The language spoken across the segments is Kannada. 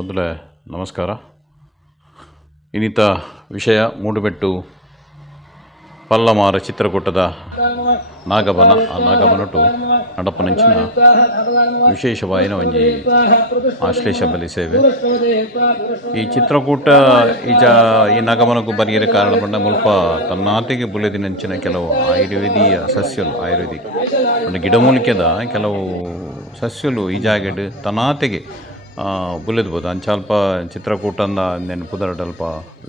ಮೊದಲೇ ನಮಸ್ಕಾರ. ಇನ್ನಿತ ವಿಷಯ ಮೂಡುಬೆಟ್ಟು ಪಲ್ಲಮಾರ ಚಿತ್ರಕೂಟದ ನಾಗಬನ ಆ ನಾಗಬನಟು ನಡಪನಂಚಿನ ವಿಶೇಷವಾಯಿನ ಒಂಜಿ ಆಶ್ಲೇಷ ಬಲಿ ಸೇವೆ. ಈ ಚಿತ್ರಕೂಟ ಈ ನಾಗಬನಕ್ಕೂ ಬರಿಯರ ಕಾರಣ ಬಂಡ ಮುಲ್ಪ ತನ್ನಾತಿಗೆ ಬುಲೆದಿನಂಚಿನ ಕೆಲವು ಆಯುರ್ವೇದೀಯ ಸಸ್ಯಲು ಆಯುರ್ವೇದಿಕ್ ಒಂದು ಗಿಡಮೂಲಿಕೆದ ಕೆಲವು ಸಸ್ಯಲು ಈ ಜಾಗೆಡ್ ತನ್ನಾತೆಗೆ ಬುಲೆದ್ಬೋದು ಅಂಚಲ್ಪ ಚಿತ್ರಕೂಟಂದ ನೆನಪುದರಡಲ್ಪ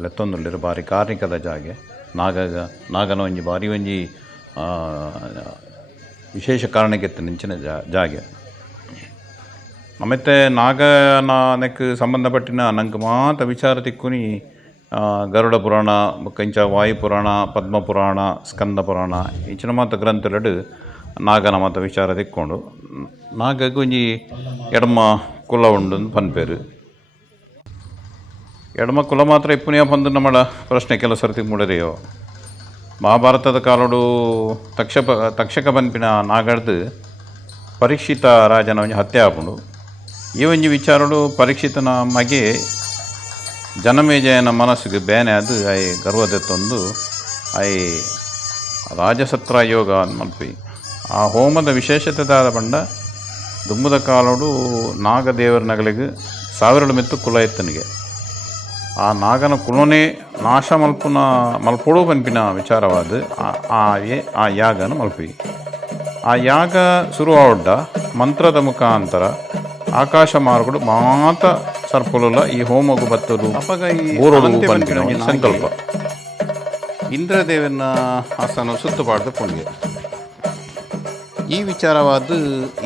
ಲೆತ್ತೊಂದುಲ್ಲೆರು ಬಾರಿ ಕಾರ್ಣಿಕದ ಜಾಗೆ ನಾಗನ ಒಂಜಿ ಬಾರಿ ಒಂಜಿ ವಿಶೇಷ ಕಾರಣಕ್ಕೆತ್ತ ನಿಂಚಿನ ಜಾಗೆ. ಆಮೇಲೆ ನಾಗನ ನೆಕ್ ಸಂಬಂಧಪಟ್ಟಿನ ನಂಗೆ ಮಾತ ವಿಚಾರ ತಿಕ್ಕುನಿ ಗರುಡ ಪುರಾಣ ಕಂಚ ವಾಯುಪುರಾಣ ಪದ್ಮಪುರಾಣ ಸ್ಕಂದ ಪುರಾಣ ಇಂಚಿನ ಮಾತ ಗ್ರಂಥಲಡು ನಾಗನ ಮಾತ ವಿಚಾರ ತಿಕ್ಕೊಂಡು ನಾಗಗೆ ಒಂಜಿ ಎಡಮ ಕುಲ ಉಂಡು ಪನ್ಪೇರು. ಎಡಮ ಕುಲ ಮಾತ್ರ ಇಪ್ಪುನಿಯ ಪಂದು ನಮ್ಮಳ ಪ್ರಶ್ನೆ ಕೆಲವು ಸರ್ತಿ ಮೂಡರೆಯೋ. ಮಹಾಭಾರತದ ಕಾಲಡು ತಕ್ಷಕ ಪನ್ಪಿನ ನಾಗಡ್ದು ಪರೀಕ್ಷಿತ ರಾಜನ ಒಂಜಿ ಹತ್ಯೆ ಆಪುಂಡು. ಈ ಒಂಜಿ ವಿಚಾರಡು ಪರೀಕ್ಷಿತನ ಮಗೆ ಜನಮೇಜಯನ ಮನಸ್ಸಿಗೆ ಬೇನೆ ಅದು ಐ ಗರ್ವದೆತ್ತೊಂದು ಐ ರಾಜಸತ್ರ ಯೋಗ ಮಲ್ಪಿ ಆ ಹೋಮದ ವಿಶೇಷತೆದಾದ ಬಂಡ ದುಂಬುದ ಕಾಲಡು ನಾಗದೇವರ ನಗಲಿಗೆ 1000 ಮೆತ್ತು ಕುಲ ಎತ್ತನಿಗೆ ಆ ನಾಗನ ಕುಲನೇ ನಾಶ ಮಲ್ಪೊಡು ಪನ್ಪಿನ ವಿಚಾರವಾದ ಆ ಯಾಗನ ಮಲ್ಪಿ. ಆ ಯಾಗ ಶುರುವಾವಡ್ಡ ಮಂತ್ರದ ಮುಖಾಂತರ ಆಕಾಶ ಮಾರ್ಗಡು ಮಾತ ಸರ್ಪುಲ ಈ ಹೋಮಗು ಬತ್ತಲು ಪನ್ಪಿನ ಸಂಕಲ್ಪ ಇಂದ್ರದೇವನ ಆಸ್ಥಾನ ಸುತ್ತುಪಾಡ್ದು ಪುಣ್ಯ. ಈ ವಿಚಾರವಾದ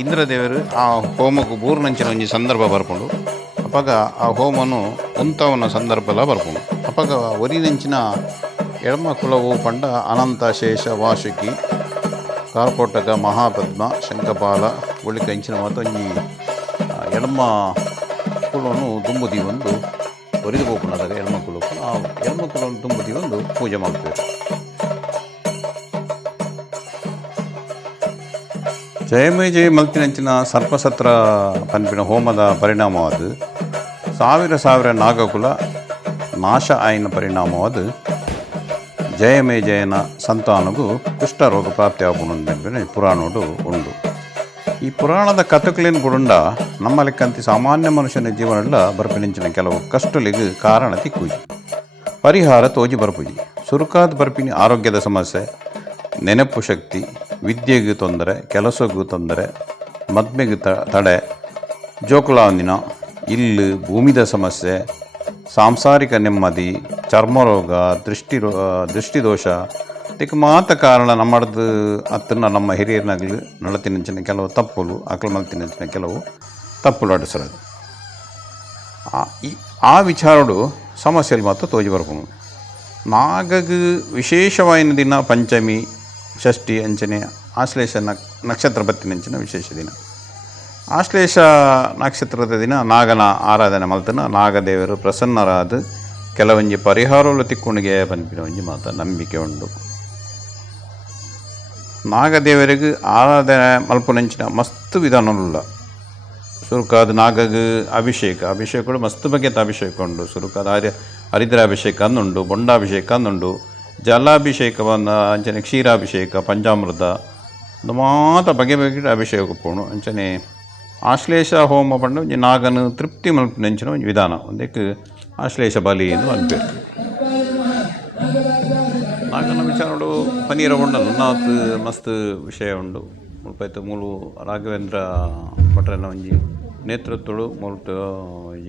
ಇಂದ್ರದೇವರು ಆ ಹೋಮಕ್ಕೂ ಬೂರ್ನಂಚಿನ ಒಂಜಿ ಸಂದರ್ಭ ಬರ್ಕೊಂಡು ಅಪ್ಪಾಗ ಆ ಹೋಮನು ಉಂತವನ ಸಂದರ್ಭಲ ಬರ್ಕೊಂಡು ಅಪ್ಪಾಗ ಒರಿನಂಚಿನ ಎಡಮ ಕುಲವು ಪಂಡ ಅನಂತ ಶೇಷ ವಾಸುಕಿ ಕಾರ್ಕೋಟಕ ಮಹಾಪದ್ಮ ಶಂಖಪಾಲ ಉಳಿಕ ಇಂಚಿನ ಮಾತು ಒಂಜಿ ಎಡಮ ಕುಲವನ್ನು ದುಂಬುದಿ ಒಂದು ಒರಿದು ಹೋಗ್ಕೊಂಡಾಗ ಎಡಮ ಕುಲಕ್ಕೂ ಆ ಎಡಮ ಕುಲವನ್ನು ದುಂಬುದಿ ಒಂದು ಪೂಜೆ ಮಾಡ್ತೇವೆ. ಜಯಮೇಜಯ ಮಲ್ತಿನಂಚಿನ ಸರ್ಪಸತ್ರ ಪನ್ಪಿನ ಹೋಮದ ಪರಿಣಾಮವಾದ ಸಾವಿರ ನಾಗಕುಲ ನಾಶ ಆಯಿನ ಪರಿಣಾಮವಾದ ಜಯಮೇಜಯನ ಸಂತಾನಗೂ ಕುಷ್ಠರೋಗ ಪ್ರಾಪ್ತಿಯಾಗುವುದೆಂಬ ಪುರಾಣೋಡು ಉಂಡು. ಈ ಪುರಾಣದ ಕಥೆಗಳೇನು ಬುಡುಂಡ ನಮ್ಮ ಲೆಕ್ಕಂತಿ ಸಾಮಾನ್ಯ ಮನುಷ್ಯನ ಜೀವನಲ್ಲ ಬರ್ಪಿನಿಂಚಿನ ಕೆಲವು ಕಷ್ಟಲಿಗೆ ಕಾರಣ ತಿಕ್ಕುಜಿ ಪರಿಹಾರ ತೋಜಿ ಬರ್ಪುಜಿ. ಸುರುಕಾದ ಬರ್ಪಿನ ಆರೋಗ್ಯದ ಸಮಸ್ಯೆ, ನೆನಪು ಶಕ್ತಿ, ವಿದ್ಯೆಗೂ ತೊಂದರೆ, ಕೆಲಸಕ್ಕೂ ತೊಂದರೆ, ಮದ್ಮೆಗೆ ತಡೆ, ಜೋಕುಲಾಂದಿನ ಇಲ್ಲು, ಭೂಮಿದ ಸಮಸ್ಯೆ, ಸಾಂಸಾರಿಕ ನೆಮ್ಮದಿ, ಚರ್ಮರೋಗ, ದೃಷ್ಟಿದೋಷ ಇದಕ್ಕೆ ಮಾತ ಕಾರಣ ನಮ್ಮದು ಅತ್ತನ್ನ ನಮ್ಮ ಹಿರಿಯರ್ನಾಗಲಿ ನಳತಿನಂಚಿನ ಕೆಲವು ತಪ್ಪುಲು ಅಕಲು ಮಲ್ತಿನಂಚಿನ ಕೆಲವು ತಪ್ಪುಲು ಅಡಿಸೋದು ಆ ವಿಚಾರಡು ಸಮಸ್ಯೆಯಲ್ಲಿ ಮಾತ್ರ ತೋಜಿ ಬರ್ಬೋದು. ನಾಗಗೆ ವಿಶೇಷವಾಯಿನ ದಿನ ಪಂಚಮಿ ಷಷ್ಠಿ ಅಂಚನೆ ಆಶ್ಲೇಷ ನಕ್ಷತ್ರ ಬತ್ತಿನಂಚಿನ ವಿಶೇಷ ದಿನ. ಆಶ್ಲೇಷ ನಕ್ಷತ್ರದ ದಿನ ನಾಗನ ಆರಾಧನೆ ಮಲ್ತನ ನಾಗದೇವರು ಪ್ರಸನ್ನರಾದ ಕೆಲವೊಂಜಿ ಪರಿಹಾರಗಳು ತಿಕ್ಕೊಂಡಿಗೆ ಪನ್ಪಿನ ಒಂಜಿ ಮಾತ ನಂಬಿಕೆ ಉಂಡು. ನಾಗದೇವರಿಗೆ ಆರಾಧನೆ ಮಲ್ಪುನಂಚಿನ ಮಸ್ತ್ ವಿಧಾನವುಳ್ಳ ಸುರುಕಾದ ನಾಗಗೆ ಅಭಿಷೇಕಗಳು ಮಸ್ತ್ ಬಗೆತ ಅಭಿಷೇಕ ಉಂಡು. ಸುರುಕಾದ ಹರಿದ್ರಾಭಿಷೇಕ ಅಂದುಂಡು, ಬೊಂಡಾಭಿಷೇಕ ಅಂದುಂಡು, ಜಲಾಭಿಷೇಕವನ್ನು ಅಂಚನೆ ಕ್ಷೀರಾಭಿಷೇಕ, ಪಂಚಾಮೃತ ಮಾತ ಬಗೆ ಅಭಿಷೇಕ ಉಪ್ಪುಣು ಅಂಚನೆ ಆಶ್ಲೇಷ ಹೋಮ ಪಂಡ ಒಂಜಿ ನಾಗನ ತೃಪ್ತಿ ಮಲ್ಪನಂಚಿನ ಒಂಜಿ ವಿಧಾನ ಒಂದಕ್ಕೆ ಆಶ್ಲೇಷ ಬಲಿ ಎಂದು ಅನ್ಪೇರು. ನಾಗನ ವಿಚಾರಡು ಪನೀರ ಉಂಡಲ್ಲ ಉನ್ನಾತ್ ಮಸ್ತ್ ವಿಷಯ ಉಂಡು. ಮುಲ್ಪೈತು ಮೂಲು ರಾಘವೇಂದ್ರ ಭಟ್ರನ ಒಂಜಿ ನೇತೃತ್ವಡು ಮುಲ್ತು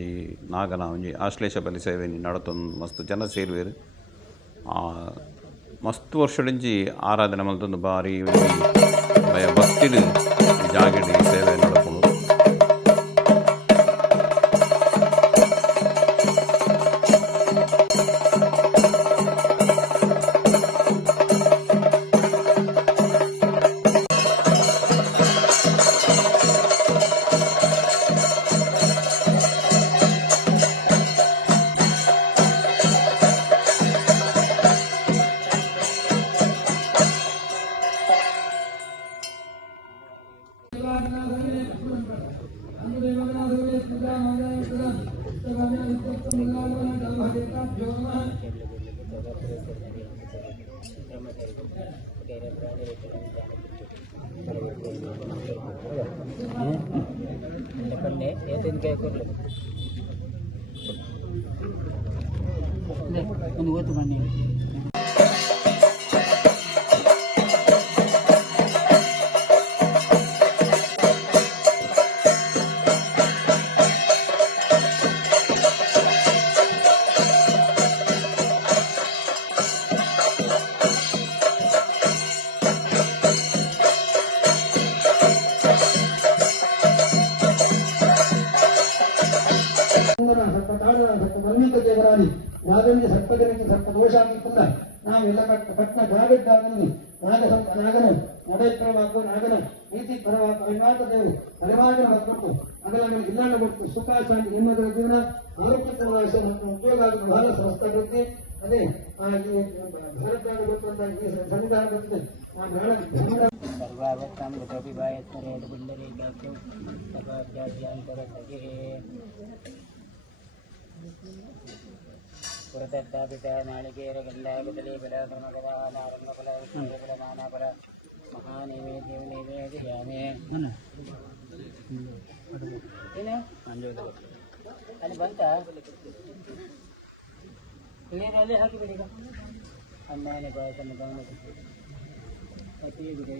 ಈ ನಾಗನ ಒಂಜಿ ಆಶ್ಲೇಷ ಬಲಿ ಸೇವೆ ನಡತೊಂದು ಮಸ್ತ್ ಜನ ಸೇರುವೆರು. ಮಸ್ತ್ ವರ್ಷಡಿಂಚಿ ಆರಾಧನೆ ಮಲ್ತೊಂದು ಬಾರಿ ಭಕ್ತಿಡು ಜಾಗಡಿ ಸೇವೆ ನಡಪುಡು. ಒಂದು ಓತು ಬನ್ನಿ. ದೇವರಾಡಿ ನಾಗನಿಗೆ ಸಪ್ತಜನಿಗೆ ಸಪ್ತ ದೋಷ ಹಾಕಿಕೊಂಡ ನಾವೆಲ್ಲ ಪಟ್ನ ಗಾಡಿದ್ದಾಗಲ್ಲಿ ನಾಗನು ನಡೆಯಪರವಾಗುವ ನಾಗನು ನೀತಿ ಪರವಾಗುವ ದೇವರು ಪರಿಮಾರ್ಜನ ಕೊಟ್ಟು ಅದನ್ನು ಇಲ್ಲಾಂಡ ಕೊಟ್ಟು ಸುಖ ಶಾಂತಿ ನಿಮ್ಮದರ ಜೀವನ ಆರೋಗ್ಯಕರವಾದ ಉಪಯೋಗ ಆಗುವ ಬಹಳ ಸಮಸ್ತ ಬಗ್ಗೆ ಅದೇ ಸರ್ಕಾರ ಗೊತ್ತಂತ ಸಂವಿಧಾನ ಗೊತ್ತಿದೆ ಆ ಮೇಳ ಪುರದತ್ತಾಪಿತ ನಾಳಿಕೇರ ಗಲ್ಲಾಗದಲಿ ಬಲ ಕರ್ಮಕರ ನಾರಂಗ ಬಲ ಬಲ ನಾನಾ ಬಲ ಮಹಾನೈವೇದ್ಯ ನೈವೇದ್ಯಾಮೇ ಏನು ಅಲ್ಲಿ ಬಂತ ನೀರಲ್ಲಿ ಹಾಕಿಬಿಡಿ ಈಗ ಅನ್ನಾನೆ ಬಾಸನ್ನು ಗಮನಿಸಿ ಅತಿ ಬಿಡಿ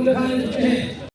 Thank you.